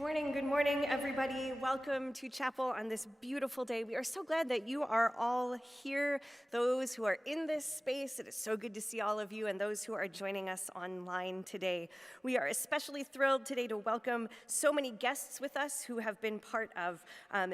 Good morning, everybody. Welcome to chapel on this beautiful day. We are so glad that you are all here. Those who are in this space, it is so good to see all of you, and those who are joining us online today. We are especially thrilled today to welcome so many guests with us who have been part of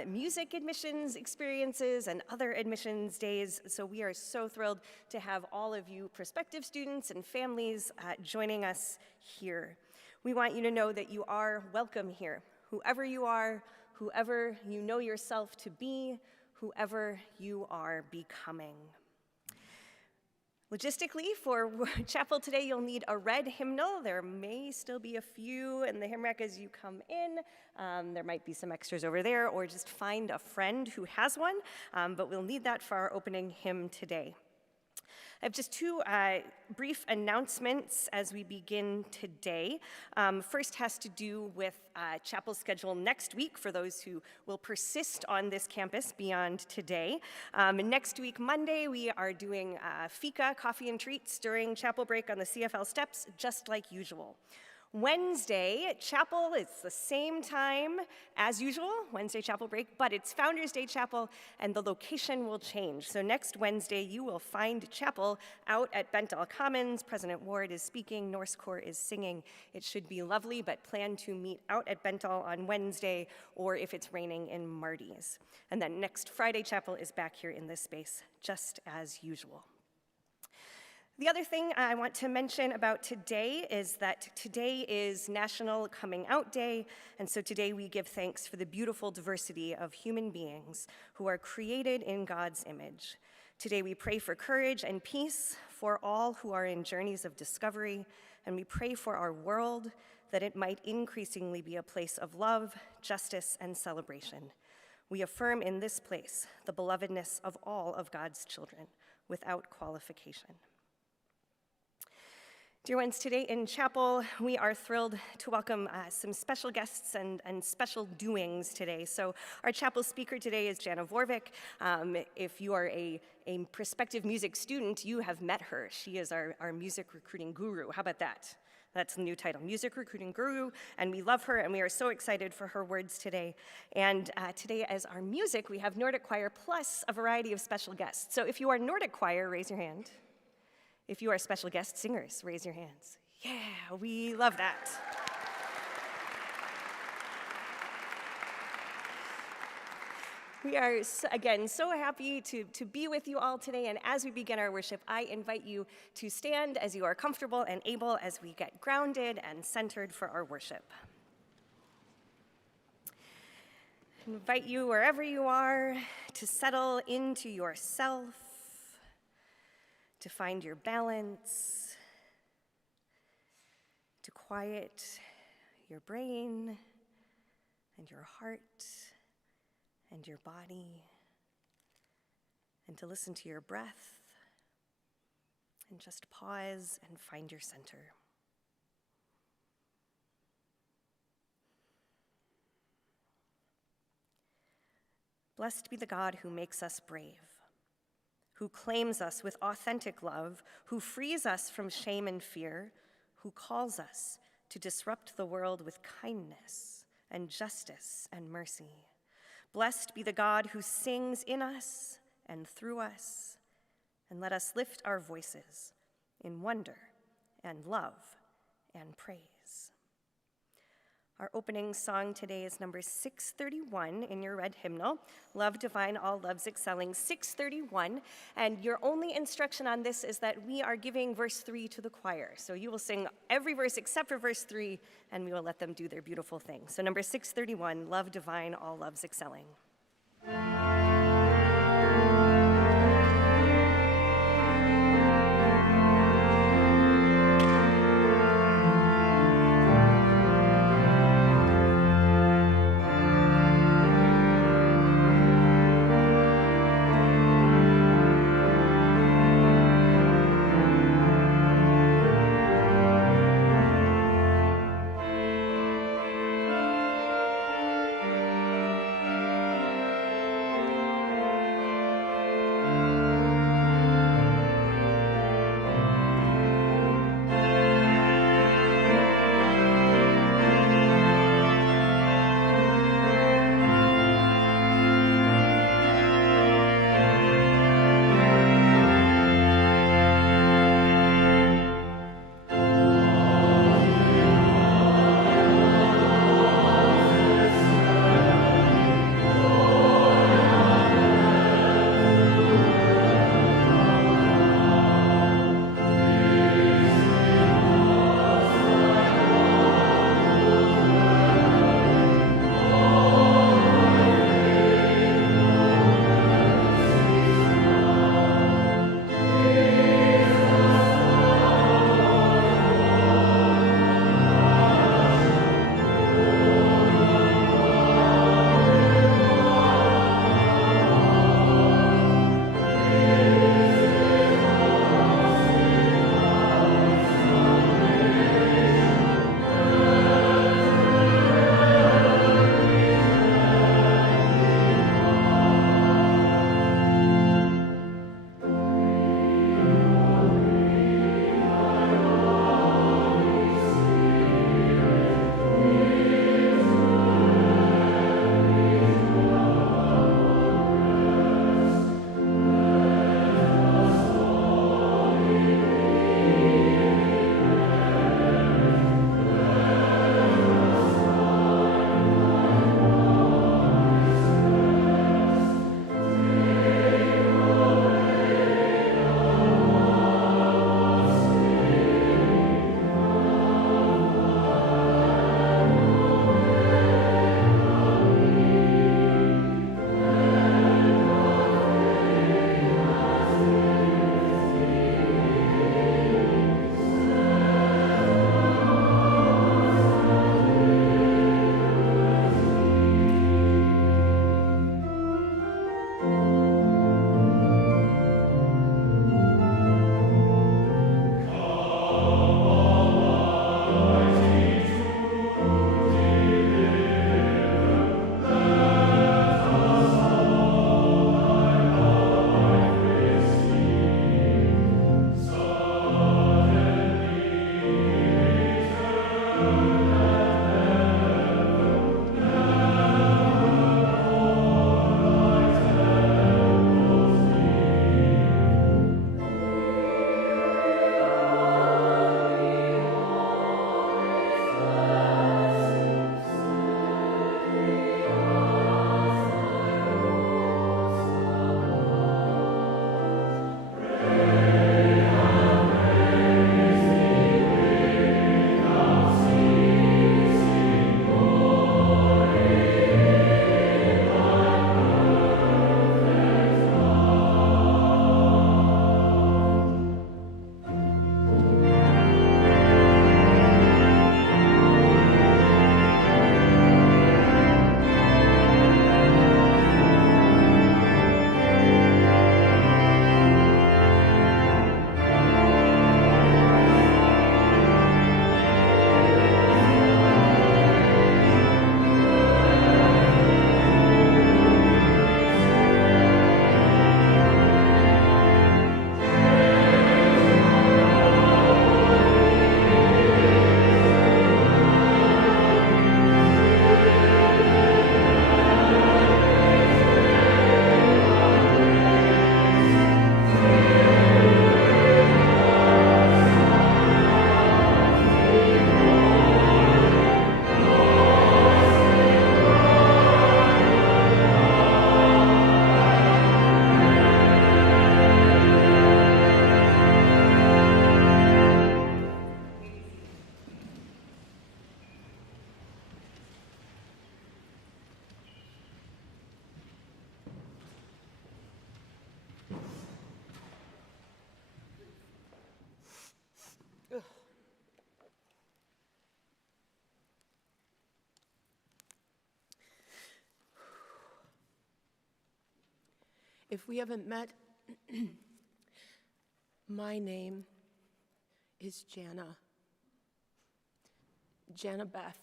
music admissions experiences and other admissions days. So we are so thrilled to have all of you prospective students and families joining us here. We want you to know that you are welcome here, whoever you are, whoever you know yourself to be, whoever you are becoming. Logistically, for chapel today, you'll need a red hymnal. There may still be a few in the hymn rack as you come in. There might be some extras over there, or just find a friend who has one, but we'll need that for our opening hymn today. I have just two brief announcements as we begin today. First has to do with chapel schedule next week for those who will persist on this campus beyond today. Next week, Monday, we are doing fika, coffee and treats during chapel break on the CFL steps, just like usual. Wednesday, chapel is the same time as usual, Wednesday chapel break, but it's Founders Day chapel, and the location will change. So next Wednesday, you will find chapel out at Bentall Commons. President Ward is speaking, Norse Corps is singing. It should be lovely, but plan to meet out at Bentall on Wednesday, or if it's raining, in Marty's. And then next Friday, chapel is back here in this space, just as usual. The other thing I want to mention about today is that today is National Coming Out Day, and so today we give thanks for the beautiful diversity of human beings who are created in God's image. Today we pray for courage and peace for all who are in journeys of discovery, and we pray for our world that it might increasingly be a place of love, justice, and celebration. We affirm in this place the belovedness of all of God's children without qualification. Dear ones, today in chapel, we are thrilled to welcome some special guests and special doings today. So our chapel speaker today is Jana Vorvick. If you are a prospective music student, you have met her. She is our music recruiting guru. How about that? That's the new title, Music Recruiting Guru, and we love her, and we are so excited for her words today. And today, as our music, we have Nordic Choir plus a variety of special guests. So if you are Nordic Choir, raise your hand. If you are special guest singers, raise your hands. Yeah, we love that. We are, again, so happy to be with you all today, and as we begin our worship, I invite you to stand as you are comfortable and able as we get grounded and centered for our worship. I invite you, wherever you are, to settle into yourself, to find your balance, to quiet your brain and your heart and your body, and to listen to your breath and just pause and find your center. Blessed be the God who makes us brave, who claims us with authentic love, who frees us from shame and fear, who calls us to disrupt the world with kindness and justice and mercy. Blessed be the God who sings in us and through us, and let us lift our voices in wonder and love and praise. Our opening song today is number 631 in your red hymnal, Love Divine, All Loves Excelling, 631. And your only instruction on this is that we are giving verse 3 to the choir. So you will sing every verse except for verse 3, and we will let them do their beautiful thing. So number 631, Love Divine, All Loves Excelling. If we haven't met, my name is Jana. Jana Beth.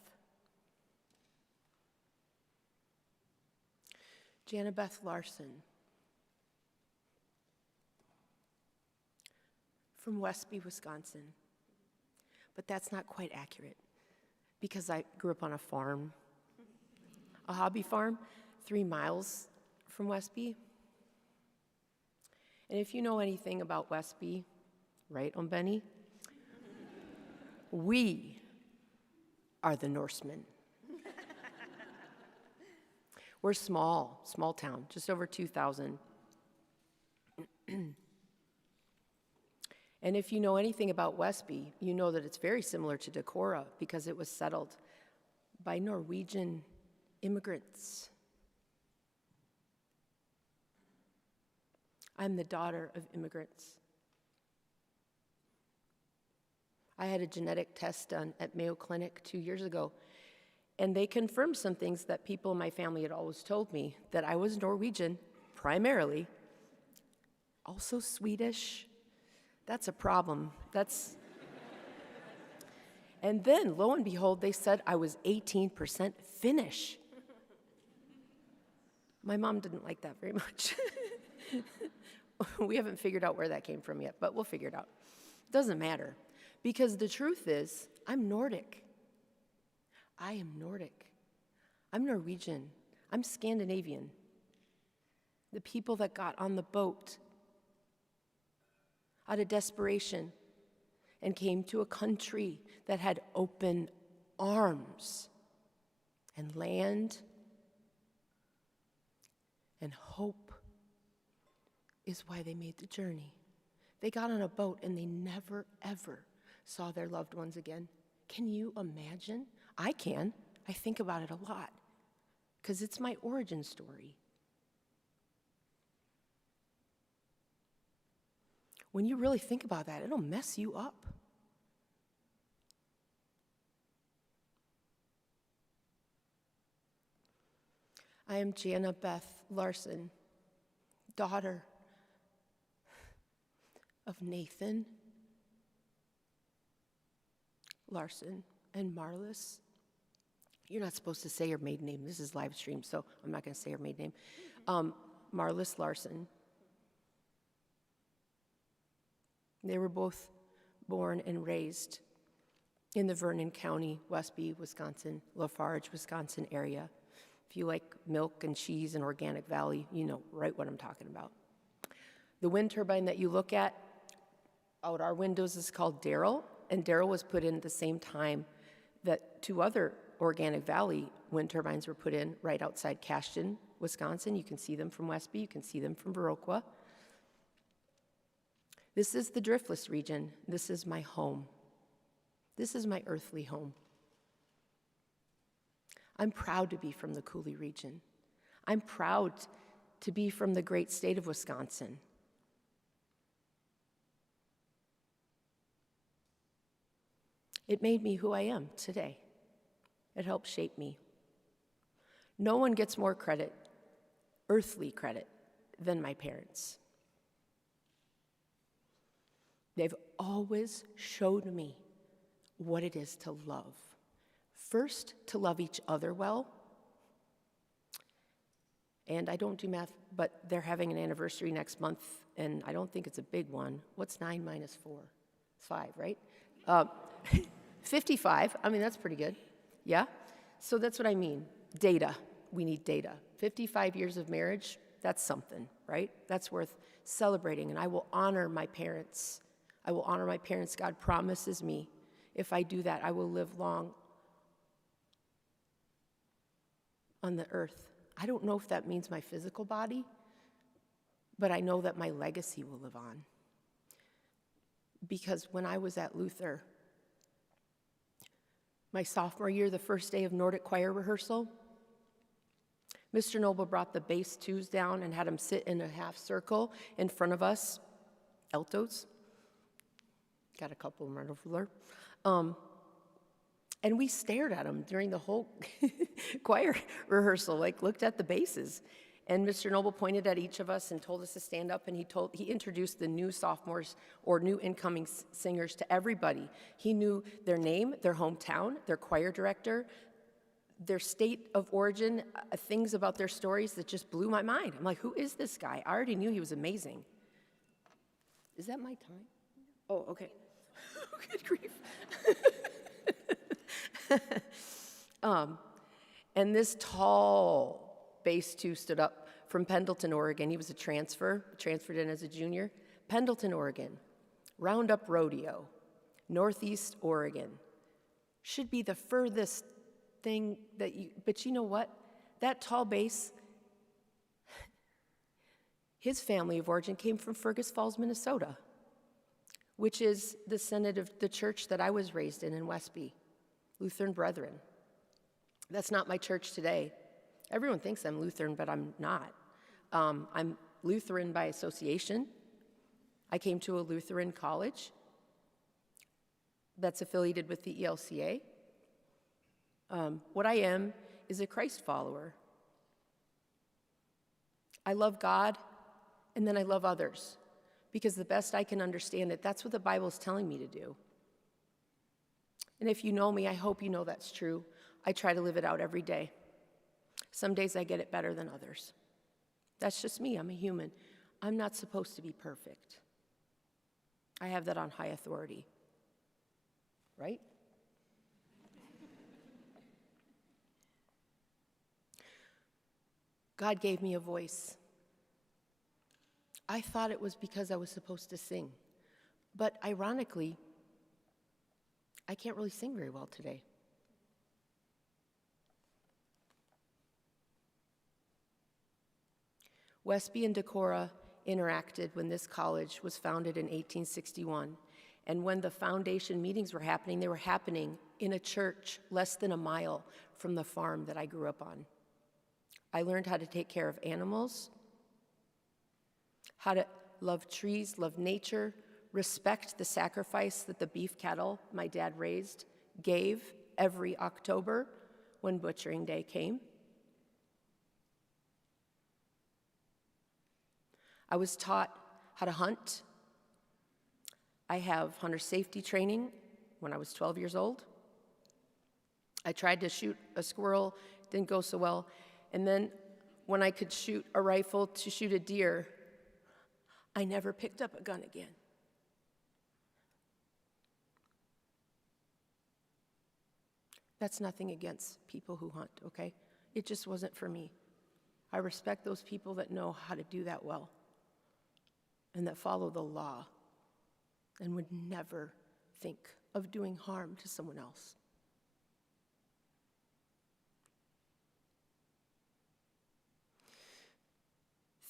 Jana Beth Larson. From Westby, Wisconsin. But that's not quite accurate because I grew up on a farm, a hobby farm, 3 miles from Westby. And if you know anything about Westby, right, Benny? We are the Norsemen. We're small town, just over 2,000. And if you know anything about Westby, you know that it's very similar to Decorah because it was settled by Norwegian immigrants. I'm the daughter of immigrants. I had a genetic test done at Mayo Clinic 2 years ago, and they confirmed some things that people in my family had always told me, that I was Norwegian, primarily, also Swedish. That's a problem. And then, lo and behold, they said I was 18% Finnish. My mom didn't like that very much. We haven't figured out where that came from yet, but we'll figure it out. Doesn't matter, because the truth is, I'm Nordic. I am Nordic. I'm Norwegian. I'm Scandinavian. The people that got on the boat out of desperation and came to a country that had open arms and land and hope is why they made the journey. They got on a boat and they never, ever saw their loved ones again. Can you imagine? I can. I think about it a lot because it's my origin story. When you really think about that, it'll mess you up. I am Jana Beth Larson, daughter of Nathan Larson and Marlis. You're not supposed to say her maiden name. This is live stream, so I'm not going to say her maiden name. Marlis Larson. They were both born and raised in the Vernon County, Westby, Wisconsin, Lafarge, Wisconsin area. If you like milk and cheese and organic valley, you know right what I'm talking about. The wind turbine that you look at out our windows is called Darrell, and Darrell was put in at the same time that 2 other organic valley wind turbines were put in right outside Cashton, Wisconsin. You can see them from Westby, you can see them from Viroqua. This is the Driftless region. This is my home. This is my earthly home. I'm proud to be from the Coulee region. I'm proud to be from the great state of Wisconsin. It made me who I am today. It helped shape me. No one gets more credit, earthly credit, than my parents. They've always showed me what it is to love. First, to love each other well. And I don't do math, but they're having an anniversary next month, and I don't think it's a big one. What's 9 minus 4? It's 5, right? 55. I mean, that's pretty good. Yeah? So that's what I mean. Data. We need data. 55 years of marriage, that's something, right? That's worth celebrating, and I will honor my parents. I will honor my parents. God promises me if I do that, I will live long on the earth. I don't know if that means my physical body, but I know that my legacy will live on. Because when I was at Luther, my sophomore year, the first day of Nordic choir rehearsal, Mr. Noble brought the bass twos down and had them sit in a half circle in front of us, altos. Got a couple of them right over there. And we stared at them during the whole choir rehearsal, like looked at the basses. And Mr. Noble pointed at each of us and told us to stand up, and he introduced the new sophomores or new incoming singers to everybody. He knew their name, their hometown, their choir director, their state of origin, things about their stories that just blew my mind. I'm like, who is this guy? I already knew he was amazing. Is that my time? Oh, okay. Good grief. And this tall bass two stood up from Pendleton, Oregon. He was transferred in as a junior. Pendleton, Oregon, Roundup Rodeo, Northeast Oregon. Should be the furthest thing but you know what? That tall bass, his family of origin came from Fergus Falls, Minnesota, which is the synod of the church that I was raised in Westby, Lutheran Brethren. That's not my church today. Everyone thinks I'm Lutheran, but I'm not. I'm Lutheran by association. I came to a Lutheran college that's affiliated with the ELCA. What I am is a Christ follower. I love God, and then I love others, because the best I can understand it, that's what the Bible is telling me to do. And if you know me, I hope you know that's true. I try to live it out every day. Some days I get it better than others. That's just me. I'm a human. I'm not supposed to be perfect. I have that on high authority. Right? God gave me a voice. I thought it was because I was supposed to sing. But ironically, I can't really sing very well today. Westby and Decorah interacted when this college was founded in 1861. And when the foundation meetings were happening, they were happening in a church less than a mile from the farm that I grew up on. I learned how to take care of animals, how to love trees, love nature, respect the sacrifice that the beef cattle my dad raised gave every October when butchering day came. I was taught how to hunt. I have hunter safety training when I was 12 years old. I tried to shoot a squirrel, didn't go so well. And then when I could shoot a rifle to shoot a deer, I never picked up a gun again. That's nothing against people who hunt, okay? It just wasn't for me. I respect those people that know how to do that well and that follow the law and would never think of doing harm to someone else.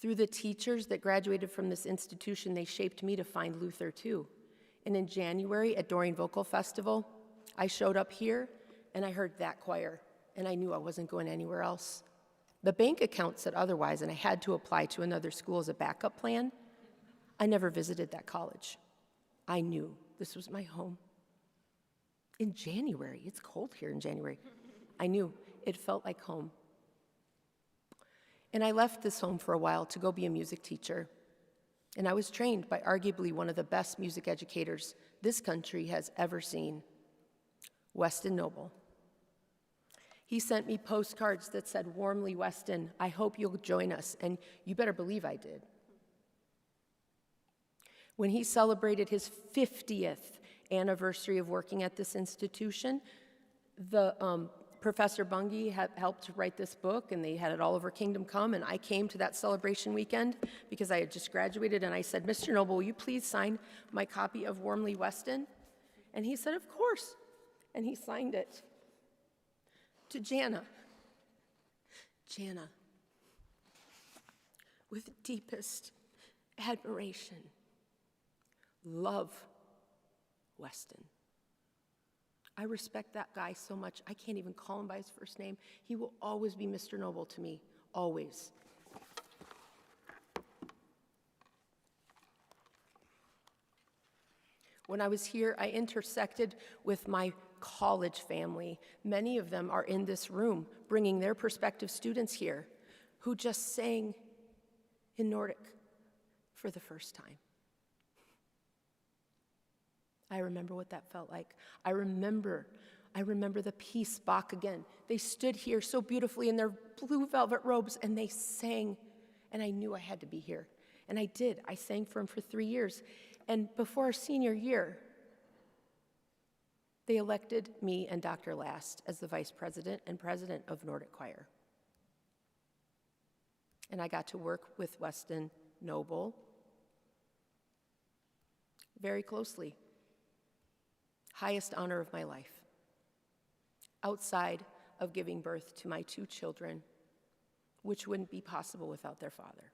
Through the teachers that graduated from this institution, they shaped me to find Luther too. And in January at Doreen Vocal Festival, I showed up here and I heard that choir, and I knew I wasn't going anywhere else. The bank account said otherwise, and I had to apply to another school as a backup plan. I never visited that college. I knew this was my home. In January, it's cold here in January. I knew it felt like home. And I left this home for a while to go be a music teacher. And I was trained by arguably one of the best music educators this country has ever seen, Weston Noble. He sent me postcards that said, "Warmly, Weston, I hope you'll join us." And you better believe I did. When he celebrated his 50th anniversary of working at this institution, the Professor Bungie helped write this book, and they had it all over Kingdom Come, and I came to that celebration weekend because I had just graduated, and I said, "Mr. Noble, will you please sign my copy of Warmly, Weston?" And he said, "Of course." And he signed it to Jana. Jana, with deepest admiration, love, Weston. I respect that guy so much, I can't even call him by his first name. He will always be Mr. Noble to me, always. When I was here, I intersected with my college family. Many of them are in this room, bringing their prospective students here who just sang in Nordic for the first time. I remember what that felt like. I remember the piece, Bach again. They stood here so beautifully in their blue velvet robes and they sang, and I knew I had to be here. And I did. I sang for him for 3 years. And before our senior year, they elected me and Dr. Last as the vice president and president of Nordic Choir. And I got to work with Weston Noble very closely. Highest honor of my life, outside of giving birth to my 2 children, which wouldn't be possible without their father.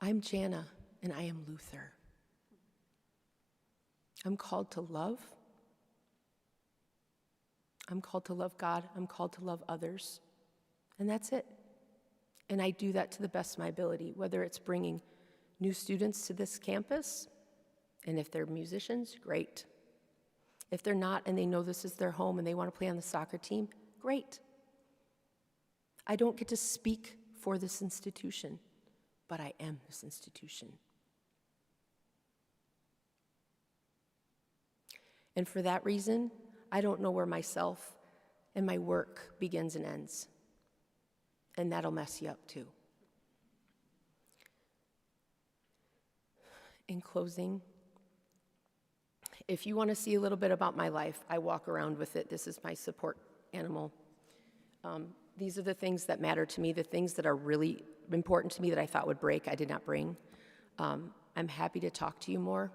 I'm Jana, and I am Luther. I'm called to love. I'm called to love God. I'm called to love others. And that's it. And I do that to the best of my ability, whether it's bringing new students to this campus, and if they're musicians, great. If they're not and they know this is their home and they want to play on the soccer team, great. I don't get to speak for this institution, but I am this institution. And for that reason, I don't know where myself and my work begins and ends. And that'll mess you up too. In closing, if you want to see a little bit about my life, I walk around with it. This is my support animal. These are the things that matter to me, the things that are really important to me that I thought would break, I did not bring. I'm happy to talk to you more.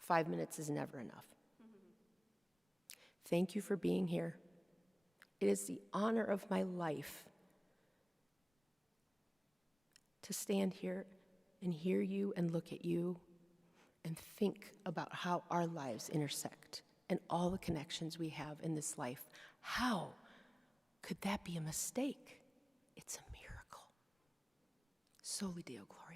5 minutes is never enough. Thank you for being here. It is the honor of my life to stand here and hear you and look at you and think about how our lives intersect and all the connections we have in this life. How could that be a mistake? It's a miracle. Soli Deo Gloria.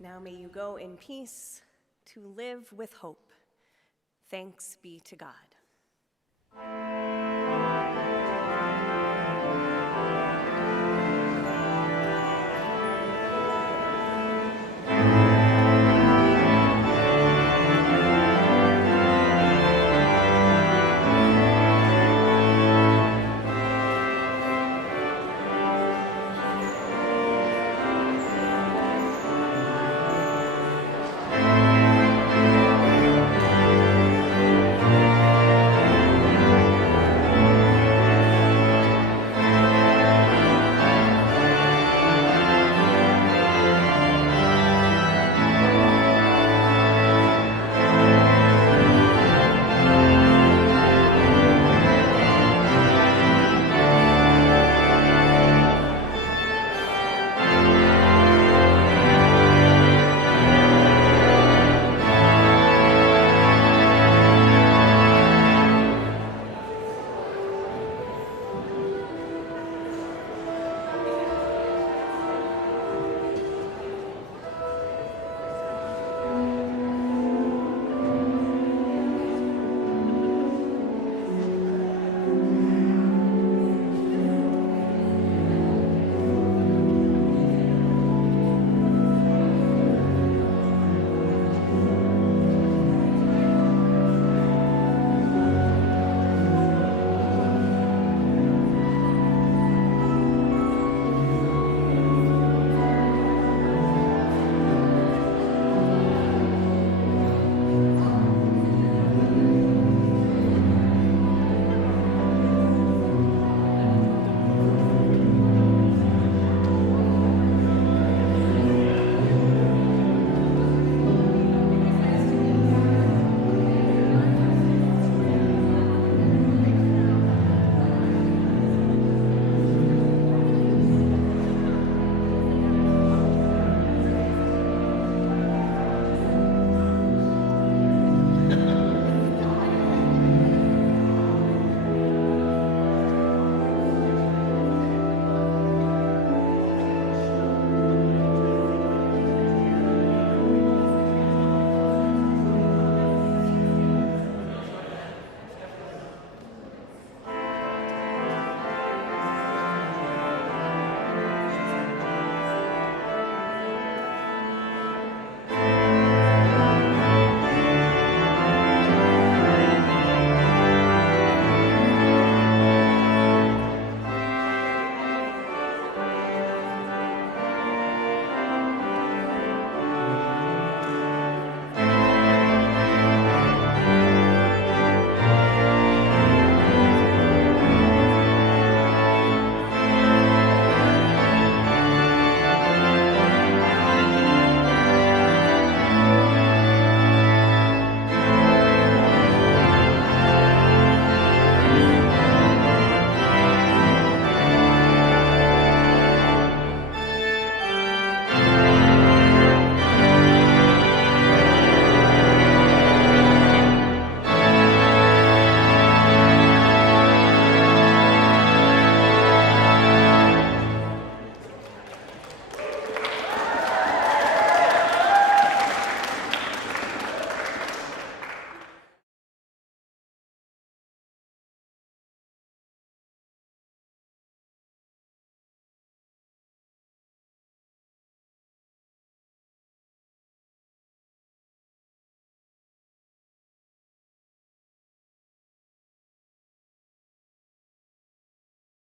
Now may you go in peace to live with hope. Thanks be to God.